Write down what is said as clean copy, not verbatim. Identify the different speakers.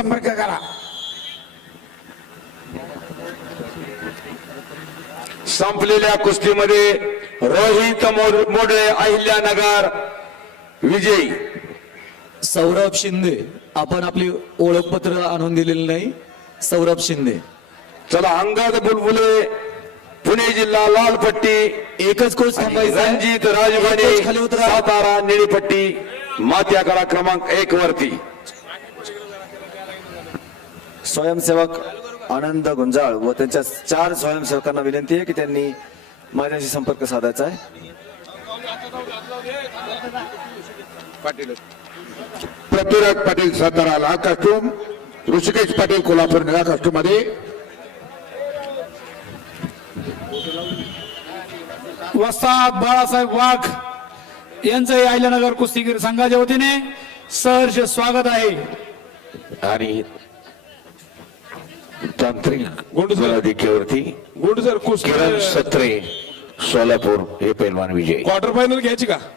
Speaker 1: संपर्क करा.
Speaker 2: संपलेल्या कुस्तीमध्ये रोहित मोडे अहिल्यानगर विजयी.
Speaker 3: सौरभ शिंदे, आपण आपली ओळखपत्र आणून दिलेलं नाही. सौरभ शिंदे.
Speaker 2: चला अंगद बुलबुले पुणे जिल्हा लालपट्टी
Speaker 3: एकच कोच थांबायचा.
Speaker 2: रणजित राजवाडे
Speaker 3: खाली उतरा.
Speaker 2: सातारा निळीपट्टी मात्याकडा क्रमांक 1 वरती.
Speaker 4: स्वयंसेवक आनंद गुंजाळ व त्यांच्या 4 स्वयंसेवकांना विनंती आहे की त्यांनी माझ्याशी संपर्क साधायचा आहे.
Speaker 1: पृथ्वीराज पाटील सातारा लाल कास्टूम, ऋषिकेश पाटील कोल्हापूर निळा कास्टूम मध्ये.
Speaker 5: वस्ताद बाळासाहेब वाघ यांचंही अहिल्यानगर कुस्तीगीर संघाच्या वतीने सहर्ष स्वागत आहे.
Speaker 2: आणि तांत्रिक गोलंदाजीवरती
Speaker 6: गुड सर कुस्ती
Speaker 2: किरण सत्रे सोलापूर हे पैलवान विजय.
Speaker 6: क्वार्टर फायनल घ्यायची का?